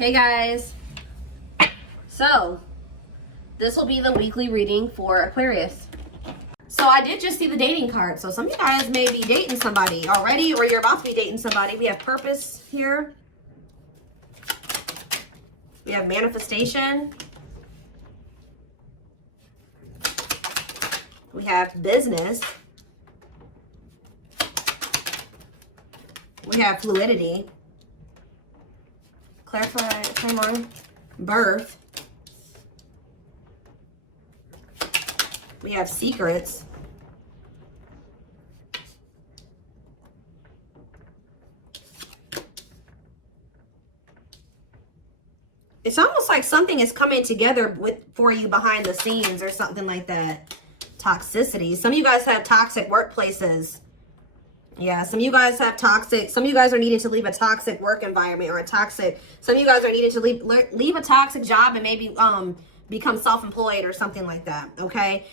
Hey guys, so this will be the weekly reading for Aquarius. So I did just see the dating card. So some of you guys may be dating somebody already, or you're about to be dating somebody. We have purpose here. We have manifestation. We have business. We have fluidity. Clarify, timeline, birth. We have secrets. It's almost like something is coming together for you behind the scenes or something like that. Toxicity. Some of you guys have toxic workplaces. Yeah, some of you guys have toxic, some of you guys are needing to leave a toxic work environment or a toxic, some of you guys are needing to leave a toxic job and maybe become self-employed or something like that, okay?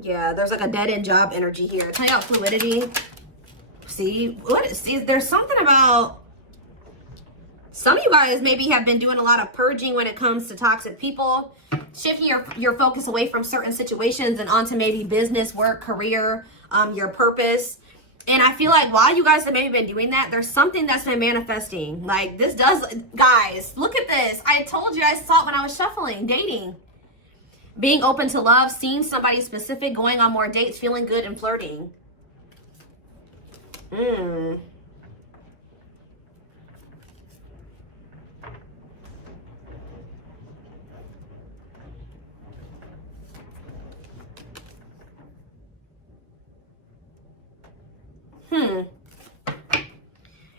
Yeah, there's like a dead-end job energy here. Tell you about fluidity. See, there's something about, some of you guys maybe have been doing a lot of purging when it comes to toxic people, shifting your focus away from certain situations and onto maybe business, work, career, your purpose. And I feel like while you guys have maybe been doing that, there's something that's been manifesting. Like this does, guys, look at this. I told you, I saw it when I was shuffling, dating. Being open to love, seeing somebody specific, going on more dates, feeling good and flirting.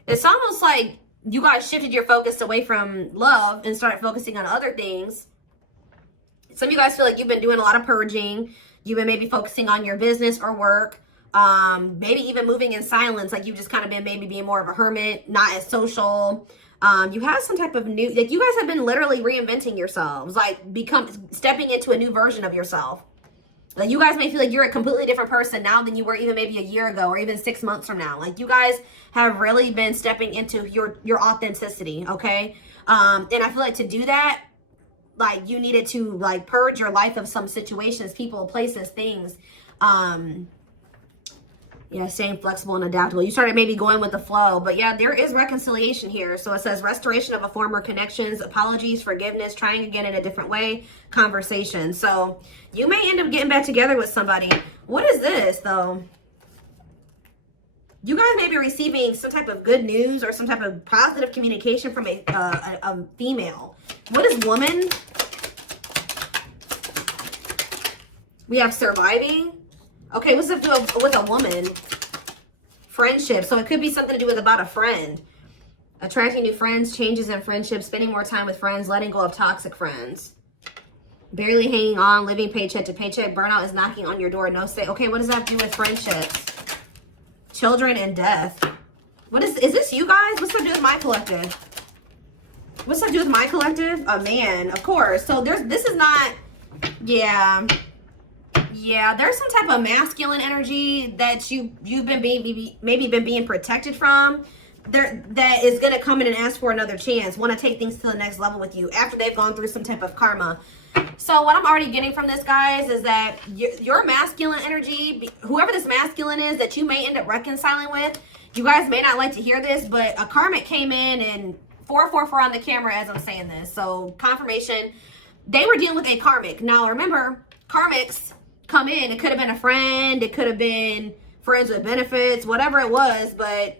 It's almost like you guys shifted your focus away from love and started focusing on other things. Some of you guys feel like you've been doing a lot of purging. You've been maybe focusing on your business or work. Maybe even moving in silence. Like you've just kind of been maybe being more of a hermit, not as social. You have some type of new, like you guys have been literally reinventing yourselves. Like stepping into a new version of yourself. Like you guys may feel like you're a completely different person now than you were even maybe a year ago or even 6 months from now. Like you guys have really been stepping into your authenticity, okay? And I feel like to do that, like you needed to like purge your life of some situations, people, places, things. Yeah, staying flexible and adaptable. You started maybe going with the flow, but yeah, there is reconciliation here. So it says restoration of a former connections, apologies, forgiveness, trying again in a different way, conversation. So you may end up getting back together with somebody. What is this though? You guys may be receiving some type of good news or some type of positive communication from a female. What is woman? We have surviving. Okay, what's it do with a woman? Friendship. So it could be something to do with about a friend. Attracting new friends, changes in friendships, spending more time with friends, letting go of toxic friends. Barely hanging on, living paycheck to paycheck. Burnout is knocking on your door. No say. Okay, what does that have to do with friendships? Children and death. What is this you guys? What's that do with my collective? What's that do with my collective? A man, of course. So this is not, yeah. Yeah, there's some type of masculine energy that you've been maybe been being protected from. That is gonna come in and ask for another chance. Want to take things to the next level with you after they've gone through some type of karma. So what I'm already getting from this, guys, is that your masculine energy, whoever this masculine is that you may end up reconciling with, you guys may not like to hear this, but a karmic came in and 444 on the camera as I'm saying this. So confirmation, they were dealing with a karmic. Now remember, karmics come in. It could have been a friend. It could have been friends with benefits, whatever it was. But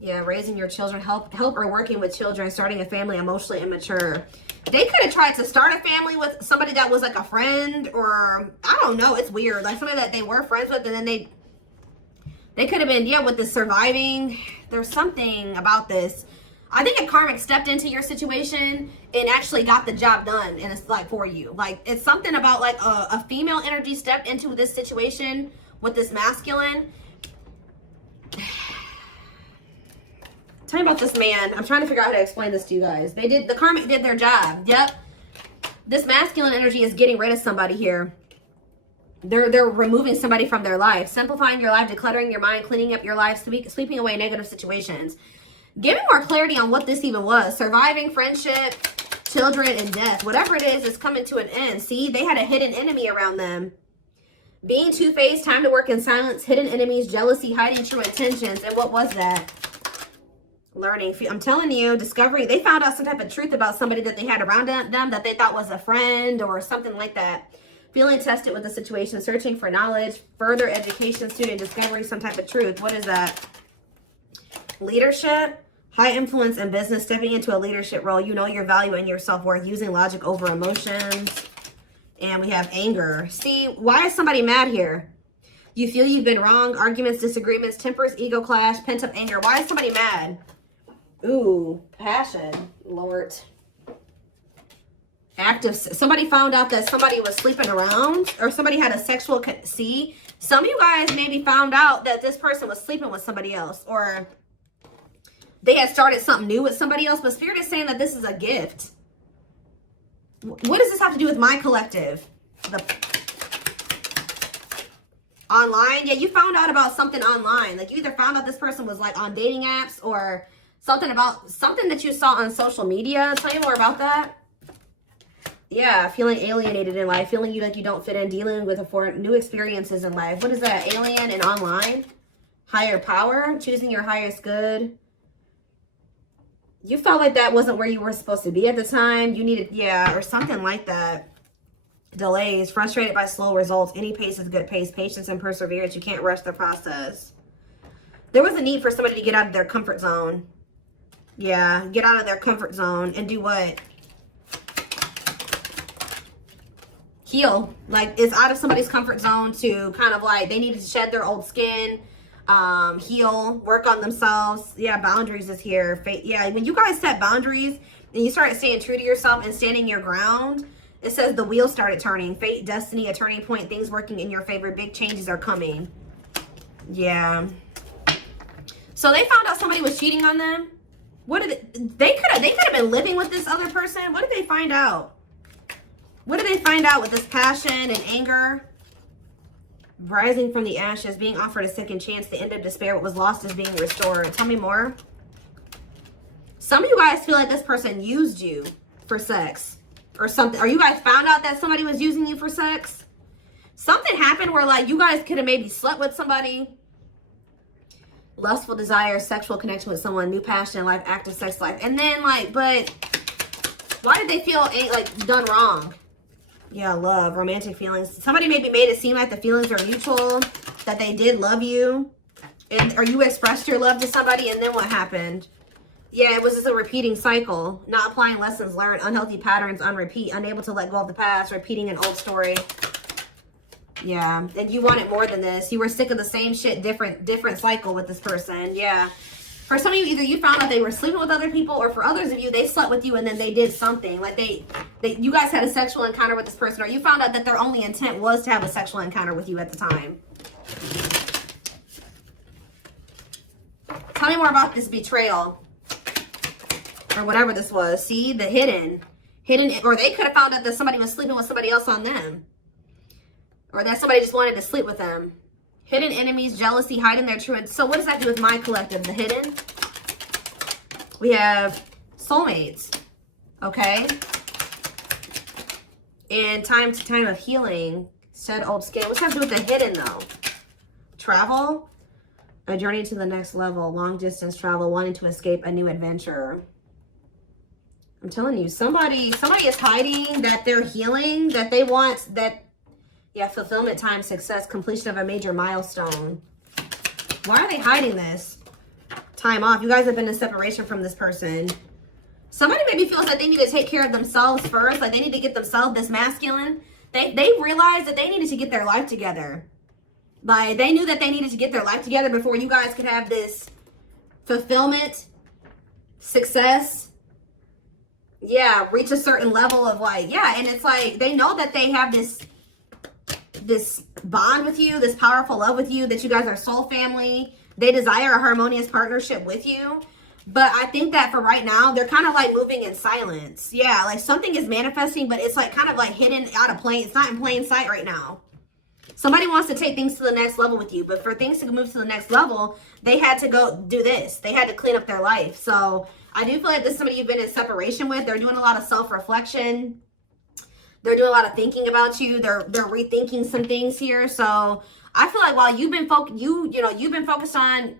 yeah, raising your children, help or working with children, starting a family, emotionally immature. They could have tried to start a family with somebody that was like a friend, or I don't know. It's weird. Like somebody that they were friends with, and then they could have been, yeah, with the surviving. There's something about this. I think a karmic stepped into your situation and actually got the job done, and it's like for you. Like it's something about like a female energy stepped into this situation with this masculine. Tell me about this man. I'm trying to figure out how to explain this to you guys. The karmic did their job. Yep. This masculine energy is getting rid of somebody here. They're removing somebody from their life, simplifying your life, decluttering your mind, cleaning up your life, sweeping away negative situations. Give me more clarity on what this even was. Surviving, friendship, children, and death. Whatever it is coming to an end. See, they had a hidden enemy around them. Being two-faced, time to work in silence, hidden enemies, jealousy, hiding true intentions. And what was that? Learning. I'm telling you, discovery. They found out some type of truth about somebody that they had around them that they thought was a friend or something like that. Feeling tested with the situation, searching for knowledge, further education, student, discovering some type of truth. What is that? Leadership. High influence in business, stepping into a leadership role. You know your value and your self-worth, using logic over emotions. And we have anger. See, why is somebody mad here? You feel you've been wrong. Arguments, disagreements, tempers, ego clash, pent-up anger. Why is somebody mad? Ooh, passion, Lord. Active. Somebody found out that somebody was sleeping around, or somebody had a sexual... See, some of you guys maybe found out that this person was sleeping with somebody else, or... they had started something new with somebody else, but Spirit is saying that this is a gift. What does this have to do with my collective? Online? Yeah, you found out about something online. Like, you either found out this person was, like, on dating apps or something about something that you saw on social media. Tell me more about that. Yeah, feeling alienated in life. Feeling like you don't fit in. Dealing with new experiences in life. What is that? Alien and online? Higher power? Choosing your highest good? You felt like that wasn't where you were supposed to be at the time. You needed, yeah, or something like that. Delays, frustrated by slow results. Any pace is good pace. Patience and perseverance. You can't rush the process. There was a need for somebody to get out of their comfort zone. Yeah, get out of their comfort zone and do what? Heal. Like, it's out of somebody's comfort zone to kind of like, they needed to shed their old skin. Heal, work on themselves. Yeah, boundaries is here. Yeah, when you guys set boundaries and you start staying true to yourself and standing your ground, it says the wheel started turning. Fate, destiny, a turning point, things working in your favor. Big changes are coming. Yeah. So they found out somebody was cheating on them. What did they could have been living with this other person. What did they find out? What did they find out with this passion and anger? Rising from the ashes, being offered a second chance, the end of despair, what was lost is being restored. Tell me more. Some of you guys feel like this person used you for sex or something. Or you guys found out that somebody was using you for sex. Something happened where like you guys could have maybe slept with somebody. Lustful desire, sexual connection with someone, new passion in life, active sex life. And then like, but why did they feel like done wrong? Yeah, love, romantic feelings. Somebody maybe made it seem like the feelings are mutual, that they did love you. Or you expressed your love to somebody, and then what happened? Yeah, it was just a repeating cycle. Not applying lessons learned, unhealthy patterns on repeat, unable to let go of the past, repeating an old story. Yeah, and you wanted more than this. You were sick of the same shit, different cycle with this person. Yeah. For some of you, either you found out they were sleeping with other people, or for others of you, they slept with you and then they did something. Like you guys had a sexual encounter with this person, or you found out that their only intent was to have a sexual encounter with you at the time. Tell me more about this betrayal. Or whatever this was. See, the hidden, or they could have found out that somebody was sleeping with somebody else on them. Or that somebody just wanted to sleep with them. Hidden enemies, jealousy, hiding their true. So what does that do with my collective? The hidden. We have soulmates. Okay. And time of healing. Shed old skin. What's that to do with the hidden though? Travel. A journey to the next level. Long distance travel. Wanting to escape a new adventure. I'm telling you, somebody is hiding that they're healing, that they want that. Yeah, fulfillment, time, success, completion of a major milestone. Why are they hiding this? Time off. You guys have been in separation from this person. Somebody maybe feels like they need to take care of themselves first. Like they need to get themselves this masculine. They realized that they needed to get their life together. Like they knew that they needed to get their life together before you guys could have this fulfillment, success. Yeah, reach a certain level of like, yeah. And it's like, they know that they have this bond with you, this powerful love with you, that you guys are soul family. They desire a harmonious partnership with you. But I think that for right now, they're kind of like moving in silence. Yeah, like something is manifesting, but it's like kind of like hidden out of plain. It's not in plain sight right now. Somebody wants to take things to the next level with you, but for things to move to the next level, they had to go do this. They had to clean up their life. So I do feel like this is somebody you've been in separation with. They're doing a lot of self-reflection. They're doing a lot of thinking about you. They're rethinking some things here. So I feel like while you've been you've been focused on,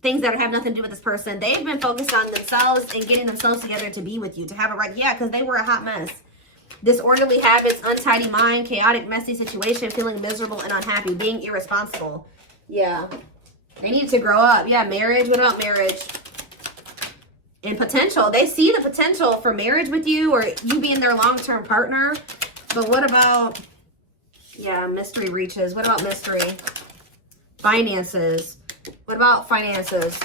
things that have nothing to do with this person, they've been focused on themselves and getting themselves together to be with you, to have it right. Yeah, because they were a hot mess. Disorderly habits, untidy mind, chaotic, messy situation, feeling miserable and unhappy, being irresponsible. Yeah. They need to grow up. Yeah, marriage. What about marriage? And potential. They see the potential for marriage with you or you being their long-term partner. But what about, yeah, mystery reaches. What about mystery? Finances. What about finances?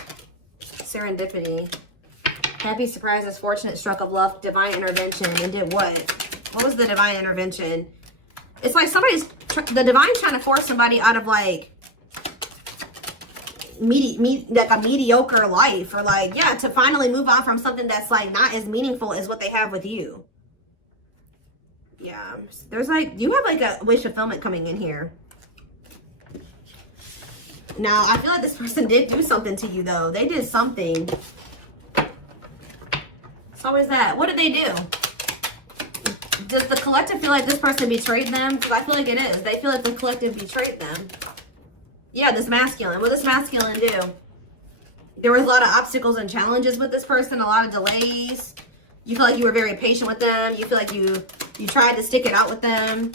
Serendipity. Happy surprises, fortunate stroke of luck, divine intervention. And did what? What was the divine intervention? It's like the divine's trying to force somebody out of like like a mediocre life, or like, yeah, to finally move on from something that's like not as meaningful as what they have with you. Yeah, there's like, you have like a wish fulfillment coming in here. Now, I feel like this person did do something to you though. They did something. It's always that. What did they do? Does the collective feel like this person betrayed them? Because I feel like it is. They feel like the collective betrayed them. Yeah, this masculine. What does this masculine do? There was a lot of obstacles and challenges with this person, a lot of delays. You feel like you were very patient with them. You feel like you tried to stick it out with them.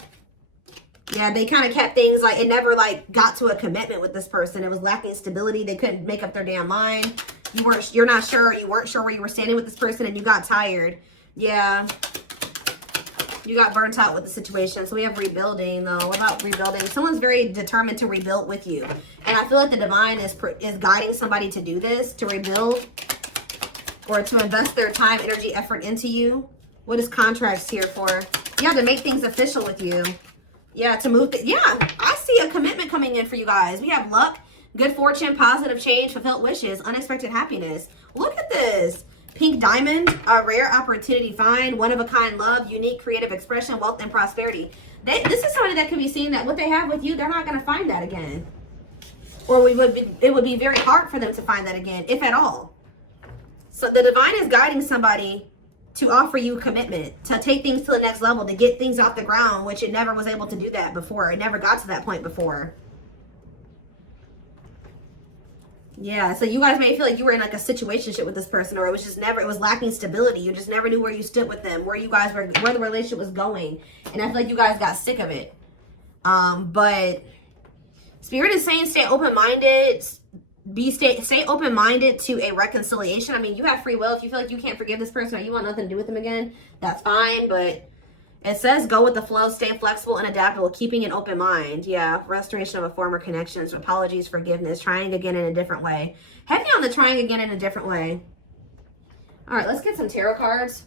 Yeah, they kind of kept things like, it never like got to a commitment with this person. It was lacking stability. They couldn't make up their damn mind. You're not sure. You weren't sure where you were standing with this person and you got tired. Yeah. You got burnt out with the situation. So we have rebuilding though. What about rebuilding? Someone's very determined to rebuild with you. And I feel like the divine is guiding somebody to do this, to rebuild or to invest their time, energy, effort into you. What is contracts here for? Yeah, to make things official with you. Yeah, to move. Yeah, I see a commitment coming in for you guys. We have luck, good fortune, positive change, fulfilled wishes, unexpected happiness. Look at this. Pink diamond, a rare opportunity find, one-of-a-kind love, unique creative expression, wealth, and prosperity. This is somebody that could be seeing that what they have with you, they're not going to find that again. Or it would be very hard for them to find that again, if at all. So the divine is guiding somebody to offer you commitment, to take things to the next level, to get things off the ground, which it never was able to do that before. It never got to that point before. Yeah, so you guys may feel like you were in like a situationship with this person, or it was just never, it was lacking stability. You just never knew where you stood with them, where the relationship was going. And I feel like you guys got sick of it. But Spirit is saying stay open-minded, stay open-minded to a reconciliation. I mean, you have free will. If you feel like you can't forgive this person or you want nothing to do with them again, that's fine. But it says go with the flow, stay flexible and adaptable, keeping an open mind. Yeah, restoration of a former connections, apologies, forgiveness, trying again in a different way. Heavy on the trying again in a different way. All right, let's get some tarot cards.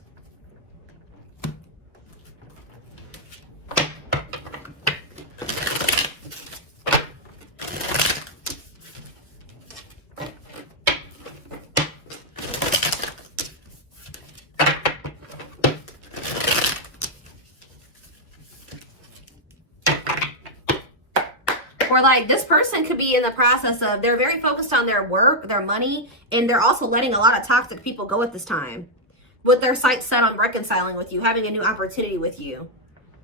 Or like this person could be in the process of, they're very focused on their work, their money, and they're also letting a lot of toxic people go at this time. With their sights set on reconciling with you, having a new opportunity with you.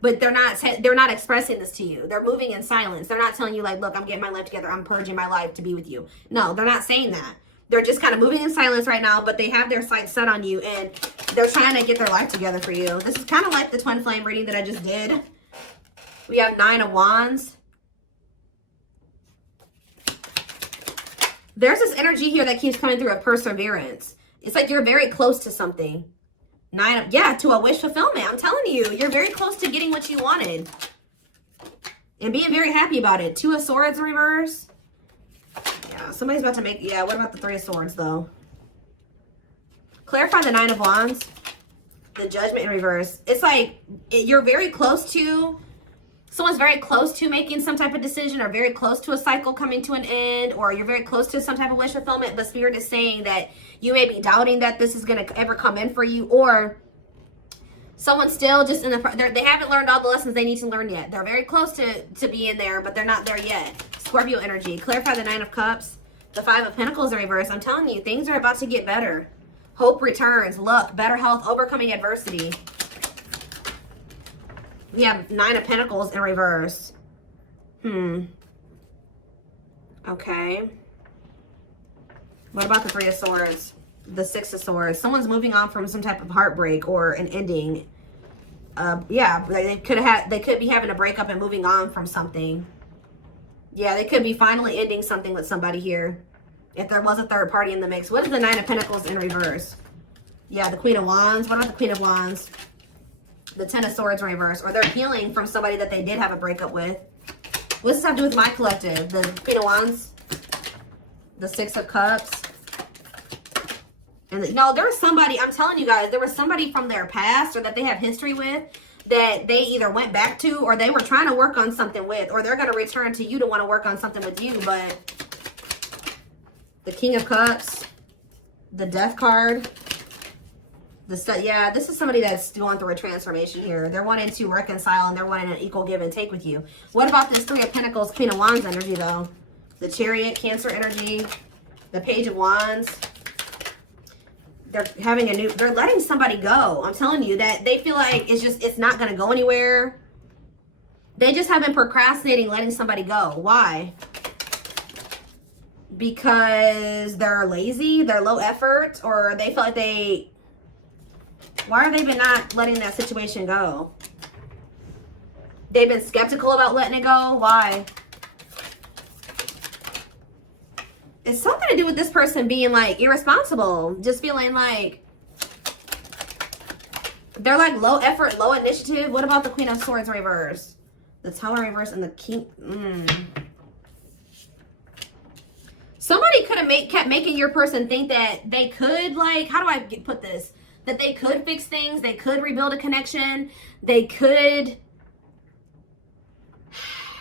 But they're not expressing this to you. They're moving in silence. They're not telling you like, look, I'm getting my life together. I'm purging my life to be with you. No, they're not saying that. They're just kind of moving in silence right now, but they have their sights set on you and they're trying to get their life together for you. This is kind of like the twin flame reading that I just did. We have 9 of Wands. There's this energy here that keeps coming through of perseverance. It's like you're very close to something. To a wish fulfillment. I'm telling you, you're very close to getting what you wanted. And being very happy about it. 2 of Swords in reverse. Yeah, somebody's about to make, yeah, what about the 3 of Swords though? Clarify the 9 of Wands. The Judgment in reverse. It's like you're very close to, someone's very close to making some type of decision, or very close to a cycle coming to an end, or you're very close to some type of wish fulfillment, but Spirit is saying that you may be doubting that this is going to ever come in for you, or Someone's still just in the, they haven't learned all the lessons they need to learn yet. They're very close to being there, but they're not there yet. Scorpio energy. Clarify the 9 of Cups. The 5 of Pentacles in reverse. I'm telling you, things are about to get better. Hope returns. Luck. Better health. Overcoming adversity. We have 9 of Pentacles in reverse. Okay. What about the 3 of Swords? The 6 of Swords. Someone's moving on from some type of heartbreak or an ending. Yeah, they could be having a breakup and moving on from something. Yeah, they could be finally ending something with somebody here. If there was a third party in the mix. What is the 9 of Pentacles in reverse? Yeah, the Queen of Wands. What about the Queen of Wands? The 10 of Swords in reverse. Or they're healing from somebody that they did have a breakup with. What does this have to do with my collective? The Queen of Wands. The 6 of Cups. And no, there was somebody, I'm telling you guys, there was somebody from their past or that they have history with that they either went back to or they were trying to work on something with, or they're going to return to you to want to work on something with you. But the King of Cups, the Death card, yeah, this is somebody that's going through a transformation here. They're wanting to reconcile and they're wanting an equal give and take with you. What about this 3 of Pentacles, Queen of Wands energy though? The Chariot, Cancer energy, the Page of Wands. They're having they're letting somebody go. I'm telling you that they feel like it's not going to go anywhere. They just have been procrastinating letting somebody go. Why? Because they're lazy, they're low effort, or they feel like why have they been not letting that situation go? They've been skeptical about letting it go. Why? It's something to do with this person being like irresponsible. Just feeling like they're like low effort, low initiative. What about the Queen of Swords reverse? The Tower reverse and the King. Somebody could have kept making your person think that they could, like, how do I put this? That they could fix things. They could rebuild a connection. They could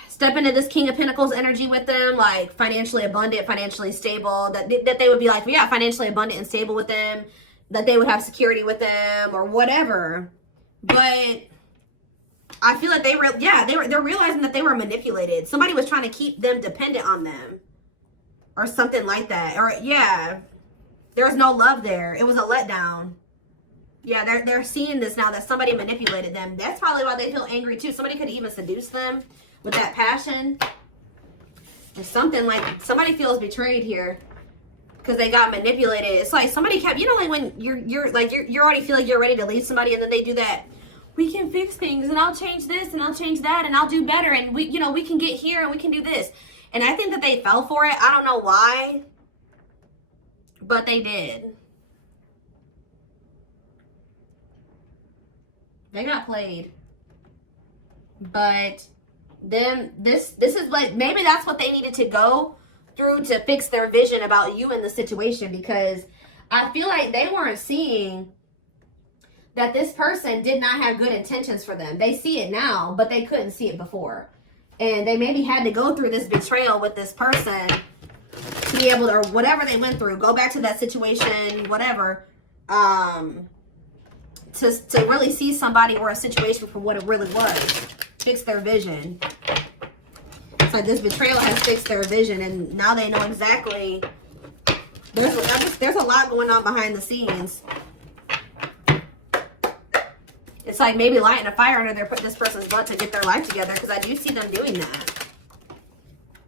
step into this King of Pentacles energy with them, like financially abundant, financially stable, that they would be like, yeah, financially abundant and stable with them, that they would have security with them or whatever. But I feel like they're realizing that they were manipulated. Somebody was trying to keep them dependent on them or something like that. Or yeah, there was no love there. It was a letdown. Yeah, they're seeing this now that somebody manipulated them. That's probably why they feel angry too. Somebody could even seduce them with that passion. It's something like somebody feels betrayed here because they got manipulated. It's like somebody kept, you know, like when you're already feel like you're ready to leave somebody and then they do that. We can fix things and I'll change this and I'll change that and I'll do better and we can get here and we can do this. And I think that they fell for it. I don't know why, but they did. They got played. But then this is like, maybe that's what they needed to go through to fix their vision about you in the situation, because I feel like they weren't seeing that this person did not have good intentions for them. They see it now, but they couldn't see it before. And they maybe had to go through this betrayal with this person to be able to, or whatever they went through, go back to that situation, whatever, to really see somebody or a situation for what it really was. Fix their vision. So this betrayal has fixed their vision, and now they know exactly. There's a lot going on behind the scenes. It's like maybe lighting a fire under this person's butt to get their life together, because I do see them doing that.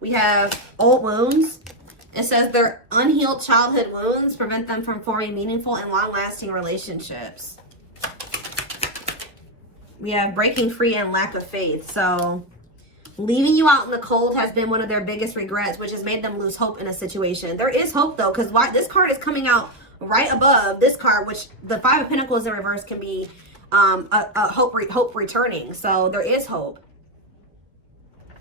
We have old wounds. It says their unhealed childhood wounds prevent them from forming meaningful and long-lasting relationships. We have breaking free and lack of faith. So leaving you out in the cold has been one of their biggest regrets, which has made them lose hope in a situation. There is hope though, because this card is coming out right above this card, which the 5 of Pentacles in reverse can be a hope returning. So there is hope.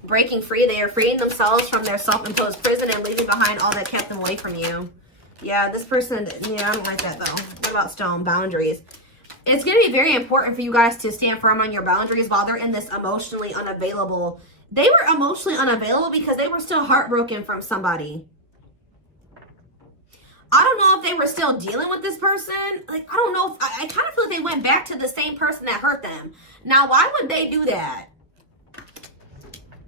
Breaking free, they are freeing themselves from their self-imposed prison and leaving behind all that kept them away from you. Yeah, this person, yeah, I don't like that though. What about stone? Boundaries. It's going to be very important for you guys to stand firm on your boundaries while they're in this emotionally unavailable. They were emotionally unavailable because they were still heartbroken from somebody. I don't know if they were still dealing with this person. Like, I don't know if, I kind of feel like they went back to the same person that hurt them. Now, why would they do that?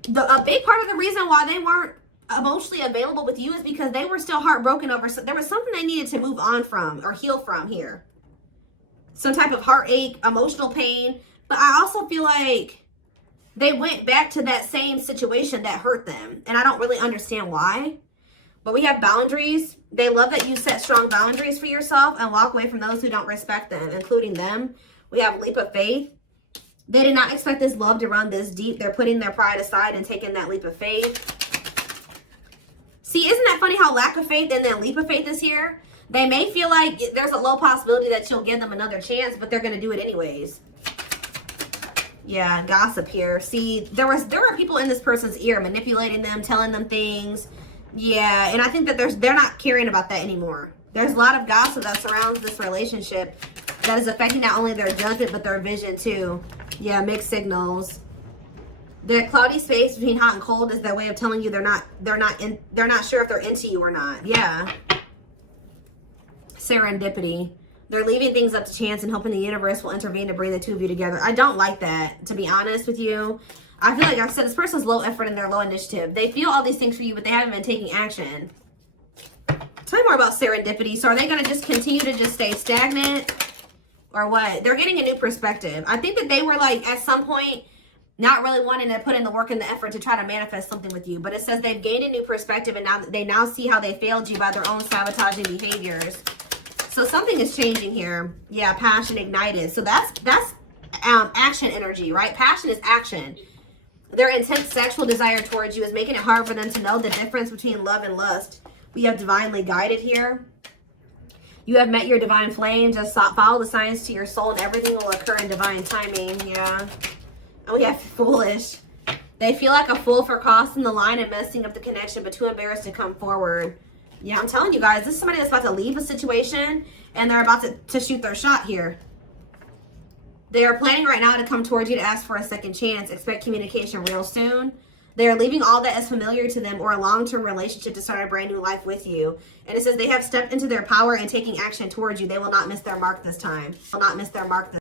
A big part of the reason why they weren't emotionally available with you is because they were still heartbroken over, there was something they needed to move on from or heal from here. Some type of heartache, emotional pain. But I also feel like they went back to that same situation that hurt them. And I don't really understand why. But we have boundaries. They love that you set strong boundaries for yourself and walk away from those who don't respect them, including them. We have leap of faith. They did not expect this love to run this deep. They're putting their pride aside and taking that leap of faith. See, isn't that funny how lack of faith and then leap of faith is here? They may feel like there's a low possibility that you'll give them another chance, but they're going to do it anyways. Yeah, gossip here. See, there were people in this person's ear manipulating them, telling them things. Yeah, and I think that they're not caring about that anymore. There's a lot of gossip that surrounds this relationship that is affecting not only their judgment but their vision too. Yeah, mixed signals. The cloudy space between hot and cold is their way of telling you they're not sure if they're into you or not. Yeah. Serendipity. They're leaving things up to chance and hoping the universe will intervene to bring the two of you together. I don't like that, to be honest with you. I feel like I said this person's low effort and they're low initiative. They feel all these things for you, but they haven't been taking action. Tell me more about serendipity. So are they going to just continue to just stay stagnant or what? They're getting a new perspective. I think that they were like at some point not really wanting to put in the work and the effort to try to manifest something with you. But it says they've gained a new perspective and now they see how they failed you by their own sabotaging behaviors. So something is changing here. Yeah, passion ignited. So that's action energy, right? Passion is action. Their intense sexual desire towards you is making it hard for them to know the difference between love and lust. We have divinely guided here. You have met your divine flame. Just follow the signs to your soul and everything will occur in divine timing. Yeah. And we have foolish. They feel like a fool for crossing the line and messing up the connection, but too embarrassed to come forward. Yeah, I'm telling you guys, this is somebody that's about to leave a situation and they're about to shoot their shot here. They are planning right now to come towards you to ask for a second chance. Expect communication real soon. They are leaving all that is familiar to them or a long-term relationship to start a brand new life with you. And it says they have stepped into their power and taking action towards you. They will not miss their mark this time. Will not miss their mark this